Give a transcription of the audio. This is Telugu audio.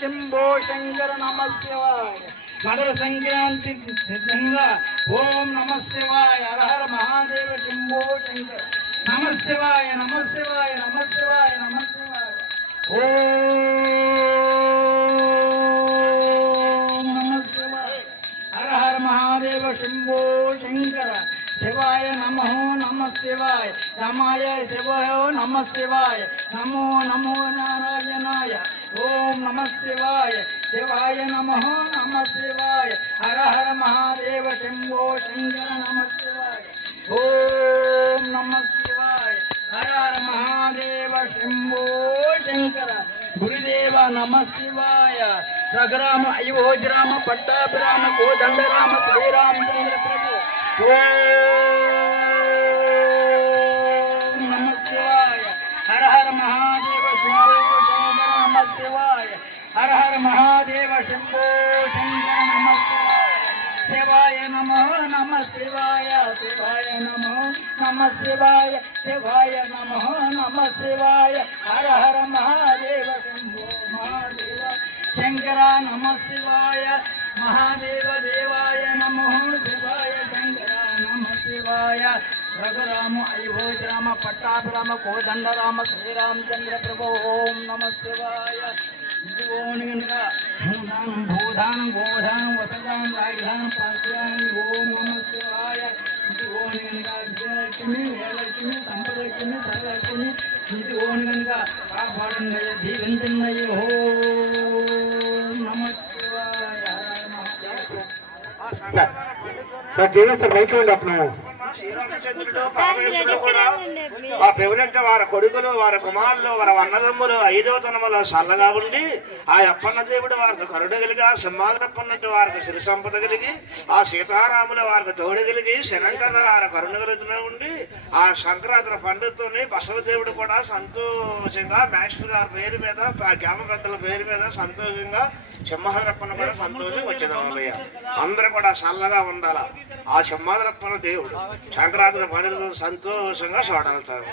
శంభో శంకర నమ శివాయ. మధుర సంక్రాంతి సిద్ధంగా ఓం నమ శివాయ హర హర మహాదేవ శంభో శంకర నమ శివాయ నమ శివాయ నమ శివాయ నమ శివాయ. ఓం నమ శివాయ హర హర మహాదేవ శంభో శంకర. శివాయ నమో నమ శివాయ రమాయ శివాయ నమ శివాయ నమో నమో నారాయణాయ. ఓం నమ శివాయ శివాయ నమో నమ శివాయ హర హర మహాదేవ శంభో శంకర నమ శివాయ. ఓం నమ శివాయ హర హర మహాదేవ శంభో శంకర. గురుదేవ నమ శివాయ. రఘురామ అయోధ్యరామ పట్టాభిరామ కోదండరామ శ్రీరామచంద్ర ప్రభు. ఓం నమ శివాయ హర హర మహాదేవ శంభో శంకర నమ శివాయ హర హర మహాదేవ శంభో శంకర నమ శివాయ. శివాయ నమో నమ శివాయ శివాయ నమో నమ శివాయ శివాయ నమో నమ శివాయ హర హర మహాదేవ శంభో మహాదేవ శంకర నమ శివాయ. మహాదేవ దేవాయ నమో శివాయ శంకర నమ శివాయ. రఘురామ అయోధ్యరామ పట్టాభిరామ కోదండరామ శ్రీరామచంద్ర ప్రభు. ఓం నమ శివాయ. భూధానం గోధానం వసదానం రాజధానం పాత్రానం. ఓం నమ శివాయ. విజయలక్ష్మి వేలక్ష్మి సంపదలక్ష్మి సర్వలక్ష్మి ఇది ఓం కనుక కాపాడండి దీవించండి. ఓం నమ శివాయ. సార్ జీవన్ సార్ మైక్ వెళ్ళి అప్పుడు శ్రీరామచంద్రుడు పరమేశ్వరుడు కూడా ఆ పెవులంటే వారి కొడుకులు వారి కుమారులు వారి అన్నదమ్ములు 5వ తనములో చల్లగా ఉండి ఆ అప్పన్న దేవుడు వారికి కరుడగలిగా సింహాద్రప్పన్నట్టు వారికి సిరి సంపద కలిగి ఆ సీతారాముల వారికి తోడగలిగి శనంకర వారి కరుణగలుగుతూనే ఉండి ఆ సంక్రాంతి పండుగతోని బసవదేవుడు కూడా సంతోషంగా మాస్టర్ గారి పేరు మీద ఆ గ్రామ పెద్దల పేరు మీద సంతోషంగా సింహాద్రప్పన్న కూడా సంతోషం వచ్చేదమ్మయ్య. అందరూ కూడా చల్లగా ఉండాల. ఆ సింహాద్రప్పన్న దేవుడు సంక్రాంతి పండుగ సంతోషంగా చూడాలి సార్.